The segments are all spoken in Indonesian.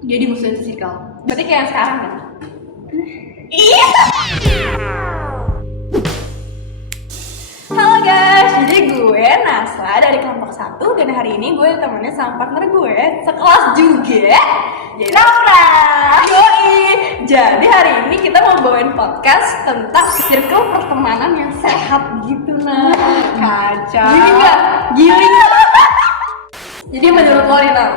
Jadi musuhin circle. Berarti kayak yang sekarang kan? Iya. Halo guys, jadi gue Nasla dari kelompok 1 dan hari ini gue temennya sama partner gue sekelas juga, jadi Laura. Yoi. Jadi hari ini kita mau bawain podcast tentang circle pertemanan yang sehat gitu nah. Kacau. Gini nggak? Gini. Jadi menurut lo nih Nam,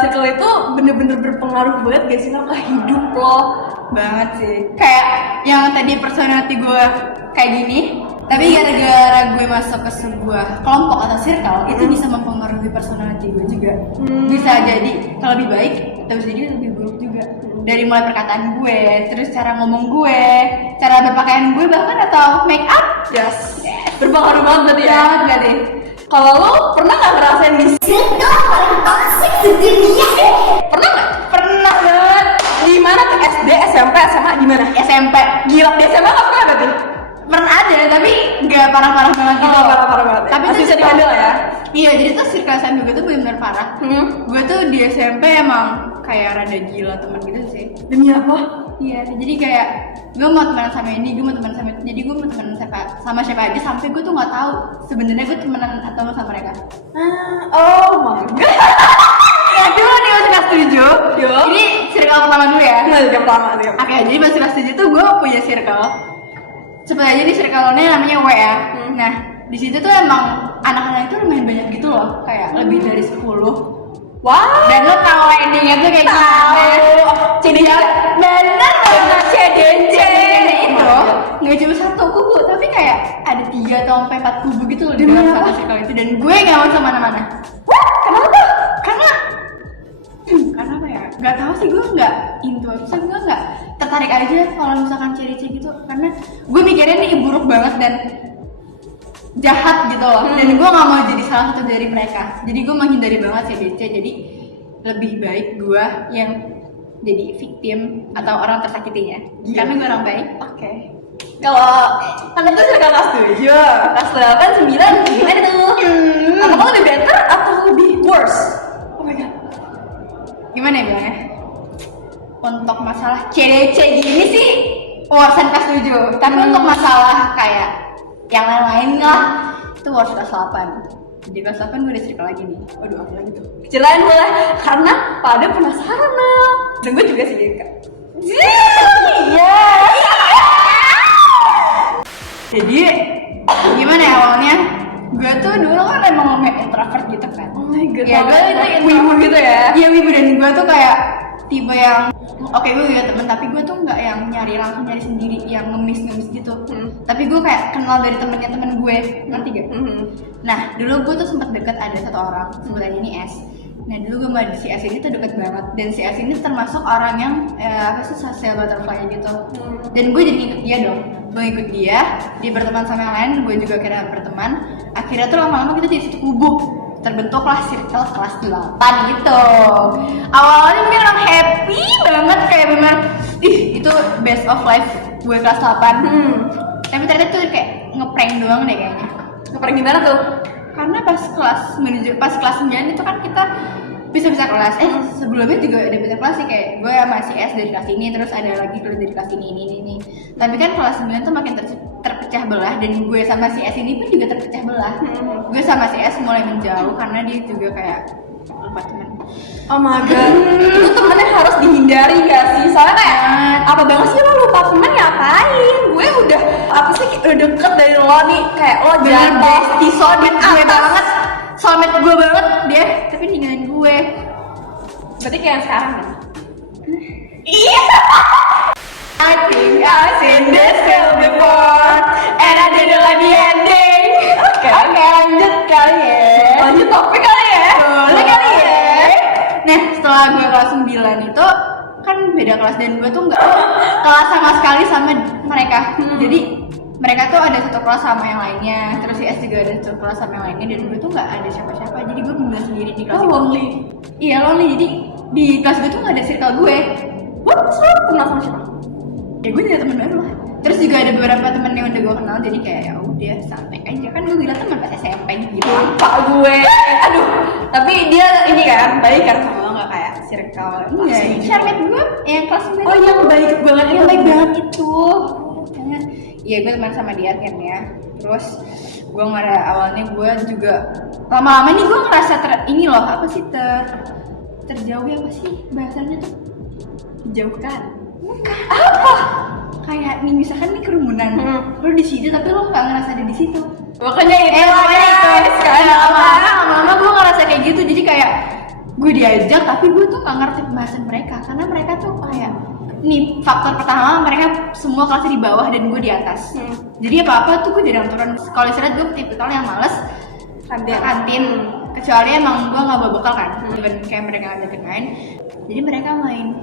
circle itu bener-bener berpengaruh banget gak sih Nam ke hidup lo? Banget sih. Kayak yang tadi personality gue kayak gini, tapi gara-gara gue masuk ke sebuah kelompok atau circle itu bisa mempengaruhi personality gue juga. Bisa jadi kalau lebih baik atau bisa jadi lebih buruk juga. Dari mulai perkataan gue, terus cara ngomong gue, cara berpakaian gue bahkan atau make up. Yes. Berpengaruh banget berarti ya? Enggak deh. Kalau lo pernah nggak ngerasain di circle paling toxic sedunia? Pernah nggak? Pernah banget. Di mana tuh? SD, SMP, SMA di mana? SMP. Gila, di SMA nggak pernah berarti? Pernah ada tapi nggak parah-parah banget gitu. Oh, parah-parah banget. Tapi masih tuh bisa dihandle ya? Iya, jadi tuh circle SMP gue tuh bener-bener parah. Gue tuh di SMP emang kayak rada gila teman gitu sih. Demi apa? Iya, jadi kayak gue mau temenan sama ini, gue mau temenan sama itu. Jadi gue mau temenan sama siapa aja sampai gue tuh nggak tahu sebenarnya gue temenan atau nggak sama mereka. Oh my god. Ya, dulu nih masih kelas 7. Yo. Ini circle pertama dulu ya. Nggak jam lama sih. Oke, jadi pas kelas 7 tuh gue punya circle. Sebut aja nih circle-nya namanya W ya. Nah, di situ tuh emang anak-anak itu lumayan banyak gitu loh, kayak lebih dari 10. Wow. Dan lo tau endingnya tuh kayak gimana? CDC. Bener banget CDC. itu nggak cuma satu kubu, tapi kayak ada 3 atau sampai 4 kubu gitu loh di Demi dalam apa? satu circle itu. Dan gue nggak mau mana-mana. Wah, kenapa? Karena apa ya? Gak tahu sih, gue nggak into, gue nggak tertarik aja kalau misalkan ciri-ciri gitu. Karena gue mikirnya ini buruk banget dan jahat gitu loh. Dan gue nggak mau jadi salah satu dari mereka. Jadi gue menghindari banget CDC. Jadi lebih baik gue yang jadi victim atau orang tersakitinya. Karena gue orang baik. Oke. Kalau kan itu circle kelas 7, kelas 8, 9 gimana tuh? Apakah lebih better atau lebih worse? Oh my god. Gimana ya bilangnya? Untuk masalah CDC gini sih worsen kelas 7. Tapi untuk masalah kayak yang lain-lain lah itu worst kelas 8. Di kelas 8 gue udah circle lagi nih. Waduh, apa lagi tuh? Ceritain boleh, karena pada penasaran lah. Dan gue juga sih Kak. Iya. Jadi gimana ya awalnya? Gue tuh dulu kan emang introvert gitu kan. Oh my god. Ya gue itu wibu gitu ya. Iya wibu, dan gue tuh kayak tipe yang oke, gue juga temen, tapi gue tuh nggak yang langsung nyari sendiri yang ngemis gitu. Tapi gue kayak kenal dari temennya temen gue, ngerti gak? Nah dulu gue tuh sempet deket ada satu orang, sebut aja ini S. Nah dulu gue sama si S ini tuh deket banget, dan si S ini termasuk orang yang apa sih, social butterfly gitu. Dan gue jadi ikut dia dong, gue ikut dia berteman sama yang lain, gue juga kira berteman. Akhirnya tuh lama-lama kita jadi satu kubu, terbentuklah circle kelas 8 gitu. Awalnya mungkin orang happy banget, kayak bener itu best of life gue kelas 8. Tapi ternyata tuh kayak ngeprank doang deh kayaknya. Ngeprank gimana tuh? Karena pas kelas 9 itu kan kita bisa kelas. Sebelumnya juga ada bisa kelas sih, kayak gue sama si S dari kelas ini, terus ada lagi terus dari kelas ini. Tapi kan kelas 9 tuh makin terpecah belah, dan gue sama si S ini pun juga terpecah belah. Gue sama si S mulai menjauh karena dia juga kayak lupa teman. Oh my god. Itu temennya harus dihindari gak sih? Soalnya kayak apa banget sih lo lupa temen ngapain? Gue udah apa sih udah deket dari lo nih, kayak lo Bener jatuh bestie soulmate gue atas. banget, soulmate gue banget dia, tapi ninggalin gue. Berarti kayak yang sekarang kan? Iya. I think I've seen this film before, and I didn't like the ending. Oke, lanjut kali ya. Lanjut topik kali ya? Boleh kali ya. Nah, setelah gue kelas 9 itu kan beda kelas, dan gue tuh nggak kelas sama sekali sama mereka. Jadi mereka tuh ada satu kelas sama yang lainnya, terus si S juga ada satu kelas sama yang lainnya, dan gue tuh nggak ada siapa-siapa. Jadi gue bener sendiri di kelas. Lonely. Iya, lonely. Jadi di kelas gue tuh nggak ada circle gue. Terus lo kenal sama siapa? Ya gue jadi temen baru lah. Terus juga ada beberapa temen yang udah gue kenal, jadi kayak ya udah santai aja, kan gue bilang teman pas SMP gitu. Lupa gue. Aduh. Tapi dia ini kan baik kan sama lo, nggak kayak circle Iya, Charlotte gue yang kelas 9. Oh yang baik banget, yang baik banget itu. Iya, gue teman sama dia akhirnya. Terus gue awalnya gue juga lama-lama nih gue ngerasa ini loh, apa sih terjauh apa sih bahasanya tuh? dijauhkan. Bukan. Apa? Kayak nih misalkan nih kerumunan, lo di situ tapi lo nggak ngerasa ada di situ. Makanya itu lama-lama gue ngerasa kayak gitu, jadi kayak gue diajak tapi gue tuh nggak ngerti pembahasan mereka karena mereka tuh kayak nih faktor pertama mereka semua kelasnya di bawah dan gue di atas. Jadi apa tuh gue jarang turun. Kalau istirahat gue tipikal yang males kantin. Kecuali emang gue nggak bawa bekal kan, even kayak mereka ngajakin main. Jadi mereka main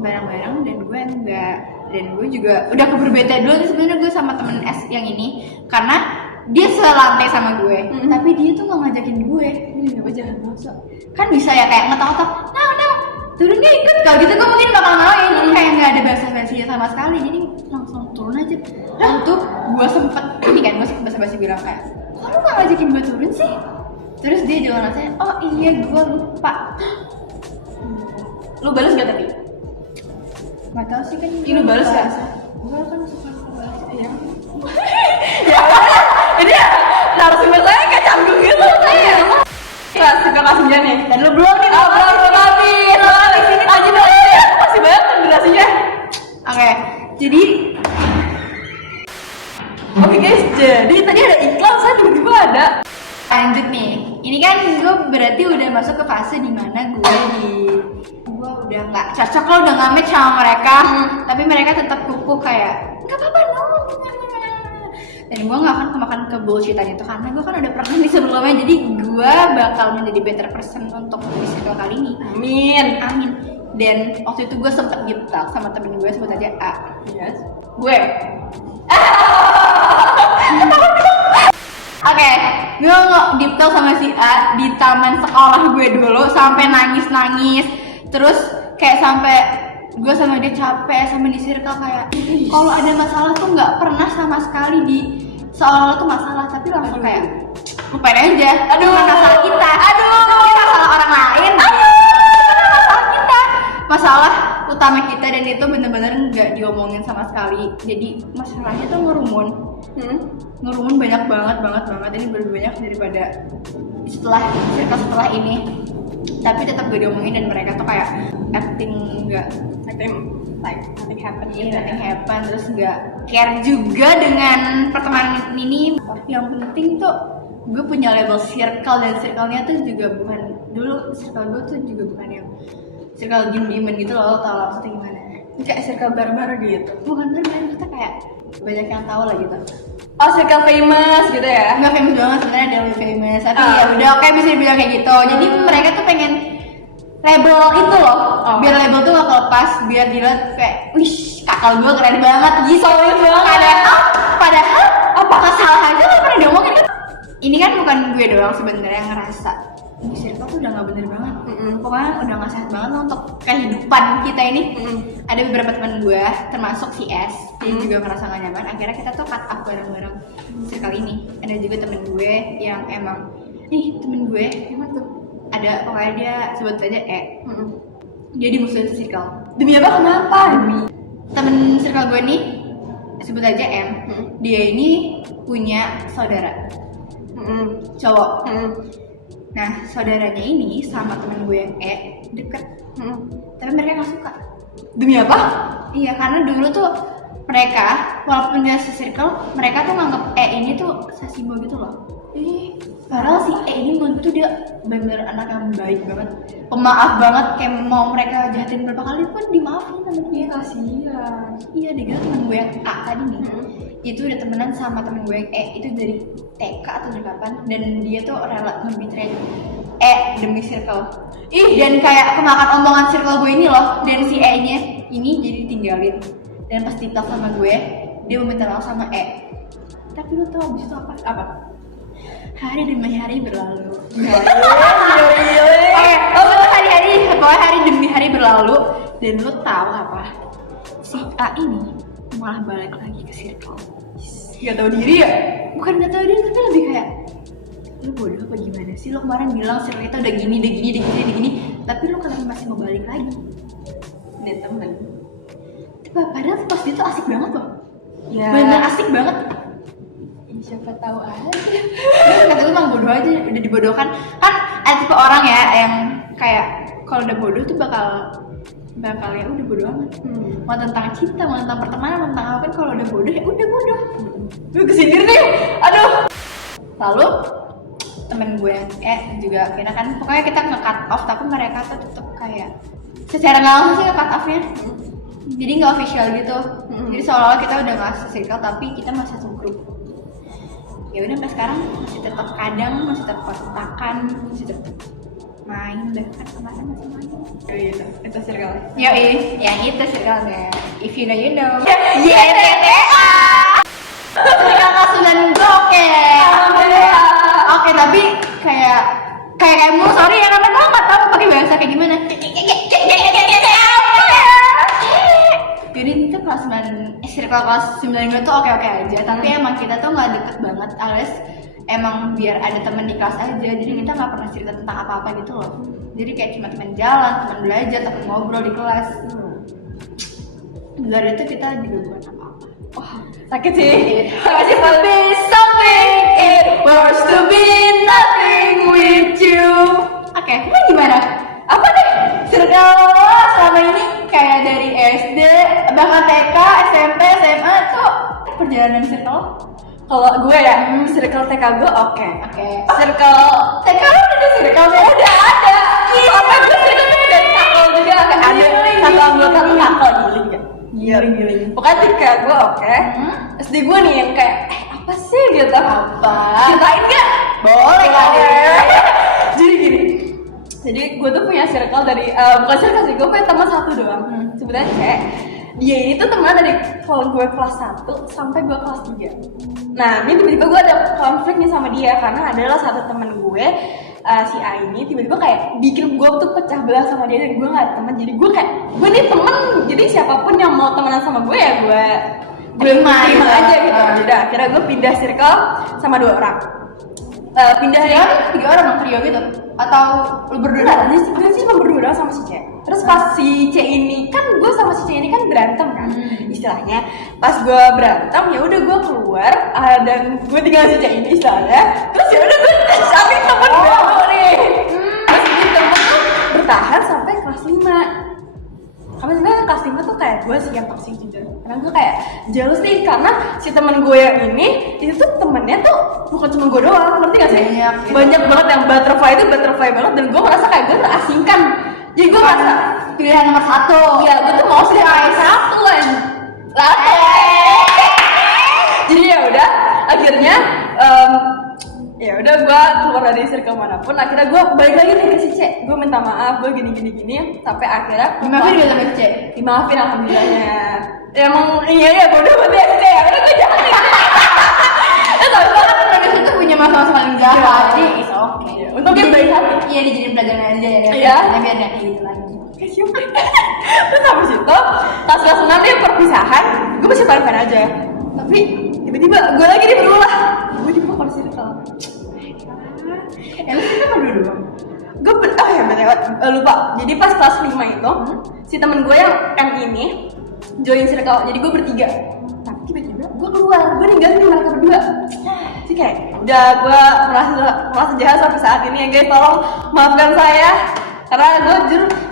bareng-bareng dan gue enggak. Dan gue juga udah keburu bete dulu sebenarnya gue sama temen S yang ini karena dia selantai sama gue, tapi dia tuh nggak ngajakin gue. Kenapa jangan masuk? Kan bisa ya kayak ngetok-ngetok, nah turun dia ikut. Kalau gitu gue mungkin bakal mauin, kayak nggak ada basa-basinya sama sekali, jadi langsung turun aja. Lalu tuh gue sempet ini kan, gue basa-basi bilang kayak, kok lu nggak ngajakin gue turun sih? Terus dia dengan rasanya, oh iya gue lupa. Lu balas gak tapi? Nggak tahu sih kan. Lu balas gak? Gue kan suka balas. Iya. Ya jadi narasumber saya kayak canggung gitu saya. Kelas 9 nih. Dan lu belum nih. Belum habis. Sini aja ya. Masih banyak kan durasinya. Oke, jadi Oke guys, jadi tadi ada iklan, saya tiba-tiba ada. lanjut nih. Ini kan gue berarti udah masuk ke fase dimana gue udah nggak cocok, lo udah nggak match sama mereka, tapi mereka tetap kukuh kayak nggak apa-apa no. Dan gue nggak akan kemakan ke bullshitan itu karena gue kan udah pernah di sebelumnya, jadi gue bakal menjadi better person untuk di circle kali ini. Amin. Dan waktu itu gue sempet deep talk sama temen gue, sebut aja A. Yes. Gue Oke, gue deep talk sama si A di taman sekolah gue dulu sampai nangis. Terus kayak sampai gue sama dia capek sama di circle kayak kalau ada masalah tuh nggak pernah sama sekali di seolah-olah tuh masalah, tapi langsung kayak lupain aja. Masalah kita. Ini masalah orang lain. Masalah kita. Masalah utama kita, dan itu bener-bener nggak diomongin sama sekali. Jadi masalahnya tuh ngerumun banyak banget. Ini lebih banyak daripada setelah ini. Tapi tetap gue diomongin dan mereka tuh kayak acting like nothing happen gitu. Nothing happen, terus nggak care juga dengan pertemanan ini. Yang penting tuh gue punya label circle, dan circle-nya tuh juga bukan, dulu circle gue tuh juga bukan yang circle diem-dieman gitu loh, tau maksudnya gimana? Kayak circle barbar gitu. Bukan barbar, kita kayak banyak yang tahu lah gitu. Oh, circle famous gitu ya? Nggak famous banget sebenarnya, ada lebih famous, tapi ya udah oke, bisa dibilang kayak gitu. Jadi mereka tuh pengen label itu loh, biar label tuh gak kelepas, biar dilihat kayak, wih kakak gue keren banget gitu. Padahal apa masalah aja gak pernah diomongin kan? Ini kan bukan gue doang sebenarnya yang ngerasa di circle tuh udah gak bener banget. Pokoknya udah gak sehat banget loh untuk kehidupan kita ini. Ada beberapa teman gue, termasuk si S, dia juga ngerasa gak nyaman. Akhirnya kita tuh cut off bareng-bareng circle ini. Ada juga temen gue yang emang, temen gue emang tuh ada, pokoknya dia sebut aja E. Dia dimusuhin circle. Demi apa? Kenapa? Demi temen circle gue nih, sebut aja M. Dia ini punya saudara cowok. Nah, saudaranya ini sama temen gue yang E deket, tapi mereka gak suka. Demi apa? Iya, karena dulu tuh mereka walaupun dia se-circle, mereka tuh nganggep E ini tuh sasibo gitu loh. Padahal si E ini menurut tuh dia bener-bener anak yang baik banget, pemaaf banget, kayak mau mereka jahatin berapa kali pun dimaafin sama dia. Kasihan. Iya, dia gitu. Temen gue yang A tadi nih, itu udah temenan sama temen gue yang E itu dari TK atau dari kapan, dan dia tuh rela nge-betray E demi circle. Dan kayak kemakan omongan circle gue ini loh, dan si E nya ini jadi tinggalin. Dan pas di-talk sama gue, dia meminta maaf sama E. Tapi lo tau abis itu apa? Hari demi hari berlalu. Pokoknya hari demi hari berlalu, dan lo tahu apa? Si A ini malah balik lagi ke circle. Gak tau diri ya? Bukan gak tau diri, tapi lebih kayak lu bodoh apa gimana sih, lu kemarin bilang circle kita udah gini, tapi lu kenapa masih mau balik lagi? Dia temen. Padahal pas dia tuh asik banget loh. Ya. Bener asik banget. Siapa tahu aja. Terus kata lu emang bodoh aja, udah dibodohkan. Kan ada tipe orang ya yang kayak kalau udah bodoh tuh bakal ya udah bodoh amat. Mau tentang cinta, mau tentang pertemanan, mau tentang apa, kalau udah bodoh ya udah bodoh. Gue kesindir nih. Aduh. Lalu temen gue juga kira kan pokoknya kita nge-cut off, tapi mereka tuh tetep kayak secara nggak langsung sih nge-cut off-nya. Jadi nggak official gitu. Jadi seolah-olah kita udah nggak se-circle tapi kita masih satu grup. Ya udah sampai sekarang masih tetap kadang masih tetap kontakan, masih tetap main, bahkan kemarin masih main. Itu circle. Yoi, yang itu circle-nya. If you know you know. YTTA. Circle kasunan gue oke. Oke, tapi kayak kamu sorry ya karena gue nggak tahu pakai bahasa kayak gimana. Jadi itu kelas 9, circle kelas 9 gue tuh oke-oke aja, tapi emang kita tuh nggak deket banget, alias emang biar ada temen di kelas aja, jadi kita nggak pernah cerita tentang apa-apa gitu loh. Jadi kayak cuma teman jalan, teman belajar, teman ngobrol di kelas. Dari itu kita juga bukan apa-apa. Wah, sakit sih. Sakit sih. To be something, it was to be nothing with you. Oke, lu gimana? Apa nih? Circle selama ini kayak dari SD, bahkan TK, SMP, SMA tuh perjalanan circle? Kalau gue ya, circle TK gue oke. Circle TK lu udah circle ya? udah ada. Sampai gue circle udah kakak juga kayak ada satu anggota tuh kakak giling kan. Giling. Pokoknya TK gue oke. SD gue nih yang kayak apa sih gitu? Apa? Ceritain gak? Boleh kali. Jadi gini. Jadi gue tuh punya circle dari bukan circle sih, gue punya teman satu doang. Sebenarnya kayak dia ini tuh teman dari kalau gue kelas 1 sampai gue kelas 3. Nah, ini tiba-tiba gue ada konflik nih sama dia karena adalah satu teman gue si A ini tiba-tiba kayak bikin gue tuh pecah belah sama dia dan gue nggak ada teman. Jadi gue kayak gue nih temen, jadi siapapun yang mau temenan sama gue ya gue terima aja gitu. Jadi akhirnya gue pindah circle sama 2 orang. Pindah Ya, 3 orang dong, trio gitu? Atau lu berdua? Enggak, gue sih cuma berdua sama si C. Terus pas si C ini kan gue sama si C ini kan berantem kan, istilahnya. Pas gue berantem ya udah gue keluar dan gue tinggal si C ini istilahnya. Terus ya udah gue cari temen baru nih. Terus ini temen tuh bertahan sampai kelas 5. Karena sebenarnya kelas 5 tuh kayak gue sih yang toxic juga. Karena gue kayak jealous nih karena si temen gue yang ini itu tuh temennya tuh bukan cuma gue doang, ngerti gak sih? Banyak banget yang butterfly banget dan gue merasa kayak gue terasingkan. Jadi gue merasa pilihan nomor 1. iya gue tuh mau sih satu kan. Jadi ya udah akhirnya ya udah gue keluar dari circle manapun, akhirnya gue balik lagi nih ke si C. Gue minta maaf, gue gini sampai akhirnya Dimaafin juga sama C? dimaafin alhamdulillahnya. Emang iya bodoh banget ya C, ya udah gue jahat. Tapi kan Indonesia tuh punya masalah paling jahat, jadi it's okay. Untuk dia baik hati. Iya, dijadiin pelajaran aja ya. Iya. Biar gak kayak gitu lagi. Terus habis itu pas kelas 6 dia perpisahan, gue masih fine aja. Tapi tiba-tiba gue lagi nih berulah. Gue di bawah circle. Lu sih sama dulu doang? Gue lupa. Jadi pas kelas 5 itu si temen gue yang M ini join circle. Jadi gue bertiga. Tapi tiba-tiba gue keluar, gue ninggalin mereka berdua. Jadi kayak udah gue merasa jahat sampai saat ini ya guys. Tolong maafkan saya karena gue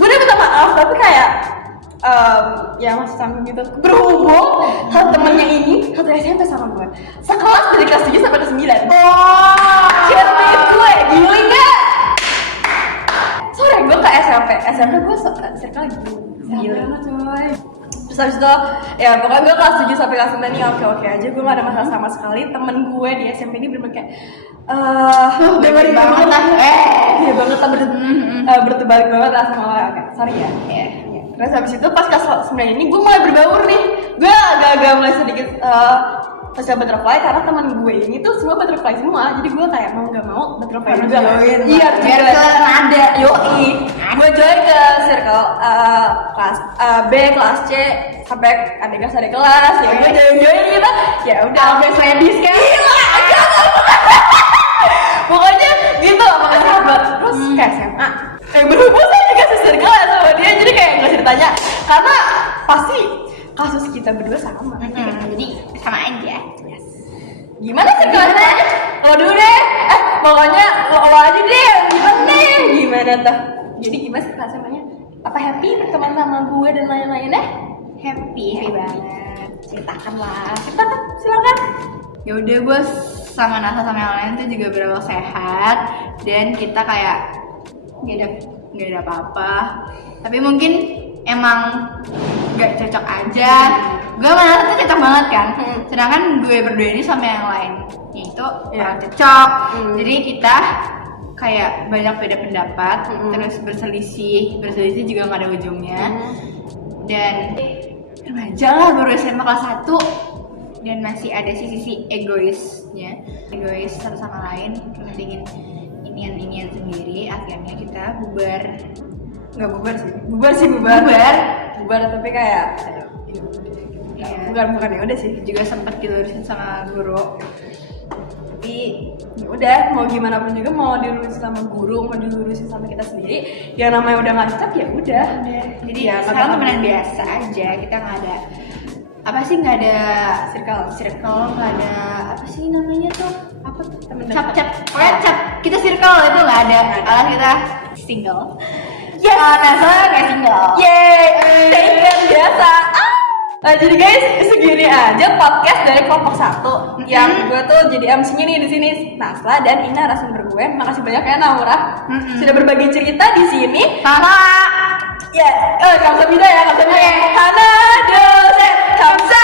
udah minta maaf tapi kayak ya masih sama gitu. Berhubung satu temennya ini satu SMP sama gue, sekelas dari kelas 7 sampai kelas 9. Siapa gue gila gak? Sore gue ke SMP gue circle gitu. Gila banget coy. Terus habis itu ya pokoknya gue kelas 7 sampai kelas 9 ini oke aja, gue gak ada masalah sama sekali. Temen gue di SMP ini bener-bener kayak dengerin banget lah. Iya banget lah, berterbalik banget lah sama lo. Oke, sorry ya. Terus habis itu pas kelas 9 ini gue mulai berbaur nih. Gue agak-agak mulai sedikit social butterfly karena teman gue ini tuh semua butterfly semua. Jadi gue kayak mau gak mau butterfly juga. Iya, biar ada. Yoi. Gue join ke circle kelas B, kelas C sampai adik kelas. Ya gue join gitu. Ya udah. Always ladies kan? pokoknya gitu sama sahabat. Terus kayak SMA berhubung saya dikasih circle ya sama dia, jadi kayak nggak usah ditanya karena pasti kasus kita berdua sama. Jadi sama aja. Gimana sih kalian? Lo dulu deh. Pokoknya lo aja deh. Gimana tuh? Jadi gimana sih rasanya? Apa happy berteman sama gue dan lain-lain deh? Happy banget. Ceritakanlah. Ceritakan, silakan. Ya udah, gue sama Nasa sama yang lain tuh juga berawal sehat dan kita kayak nggak ada apa-apa. Tapi mungkin emang nggak cocok aja. Gue sama Nasa tuh cocok banget kan. Sedangkan gue berdua ini sama yang lain itu kurang cocok. Jadi kita kayak banyak beda pendapat, terus berselisih juga nggak ada ujungnya. Dan remaja lah, baru SMA kelas 1 dan masih ada sisi egoisnya, egois satu sama lain, pentingin inian sendiri. Akhirnya kita nggak bubar tapi kayak bukan ya udah sih, juga sempat dilurusin sama guru. Tapi ya udah, mau gimana pun juga, mau dilurusin sama guru, mau dilurusin sama kita sendiri, yang namanya udah nggak cocok ya udah. Jadi ya sekarang temenan biasa aja, kita nggak ada nggak ada circle, nggak ada apa sih namanya tuh, apa cap kita circle itu nggak ada. Alah, kita single. Nasa kayak single. Taken biasa. Jadi guys, segini aja podcast dari kelompok 1 yang gue tuh jadi MC-nya nih di sini, Nasla dan Ina narasumber gue. Makasih banyak ya Naura sudah berbagi cerita di sini. Sama. Ya, kamsahamnida ya, kamsahamnida. Hana dosen, kamsa.